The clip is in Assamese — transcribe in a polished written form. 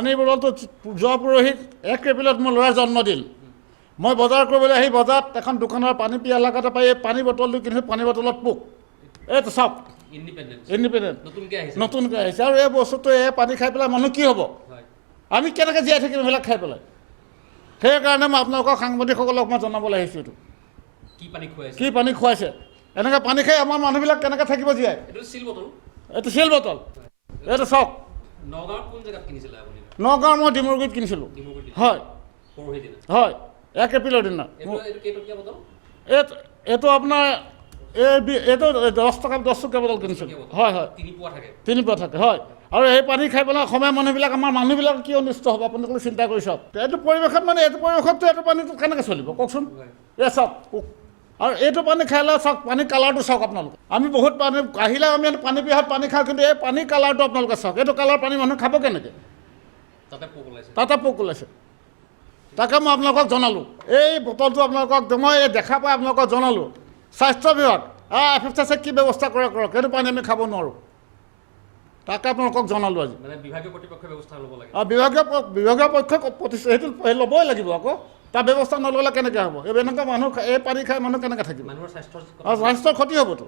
পানীৰ বটলটো যোৱা পৰহি 1 এপ্ৰিলত মোৰ ল'ৰাৰ জন্মদিন মই বজাৰ কৰিবলৈ আহি বজাৰত এখন দোকানৰ পানী পিয়া লগাতে পাই এই পানী বটলটো কিনিছোঁ পানী বটলত পোক এইটো চাওক ইণ্ডিপেণ্ডেণ্ট নতুনকৈ আহিছে আৰু এই বস্তুটো এই পানী খাই পেলাই মানুহ কি হ'ব আমি কেনেকৈ জীয়াই থাকিম এইবিলাক খাই পেলাই সেইকাৰণে মই আপোনালোকৰ সাংবাদিকসকলক মই জনাবলৈ আহিছোঁ এইটো কি পানী খুৱাইছে এনেকৈ পানী খাই আমাৰ মানুহবিলাক কেনেকৈ থাকিব জীয়াই এইটো চিল বটল এইটো চাওক নগাঁৱৰ মই ডিমৰুগুৰিত কিনিছিলোঁ হয় হয় 1 এপ্ৰিলৰ দিনা এইটো আপোনাৰ এইটো 10 টকীয়া বটল কিনিছিলোঁ হয় হয় 3 পোৱা থাকে হয় আৰু এই পানী খাই পেলাই অসমীয়া মানুহবিলাক আমাৰ মানুহবিলাক কি অনিষ্ট হ'ব আপোনালোকে চিন্তা কৰি চাওক এইটো পৰিৱেশত মানে এইটো পৰিৱেশততো এইটো পানীটো কেনেকৈ চলিব কওকচোন এই চাওক আৰু এইটো পানী খালে চাওক পানী কালাৰটো চাওক আপোনালোকে আমি বহুত পানী আহিলে আমি পানী পিয়াহত পানী খাওঁ কিন্তু এই পানী কালাৰটো আপোনালোকে চাওক এইটো কালাৰ পানী মানুহ খাব কেনেকৈ তাতে পোক ওলাইছে তাকে মই আপোনালোকক জনালোঁ এই বটলটো আপোনালোকক মই এই দেখা পাই আপোনালোকক জনালোঁ স্বাস্থ্য বিভাগ FSSAই কি ব্যৱস্থা কৰে কৰক এইটো পানী আমি খাব নোৱাৰোঁ তাকে আপোনালোকক জনালোঁ আজি বিভাগীয় পক্ষ সেইটো ল'বই লাগিব আকৌ তাৰ ব্যৱস্থা নল'লে কেনেকৈ হ'ব এনেকুৱা মানুহ এই পানী খাই মানুহ কেনেকৈ থাকিব স্বাস্থ্যৰ ক্ষতি হ'বতো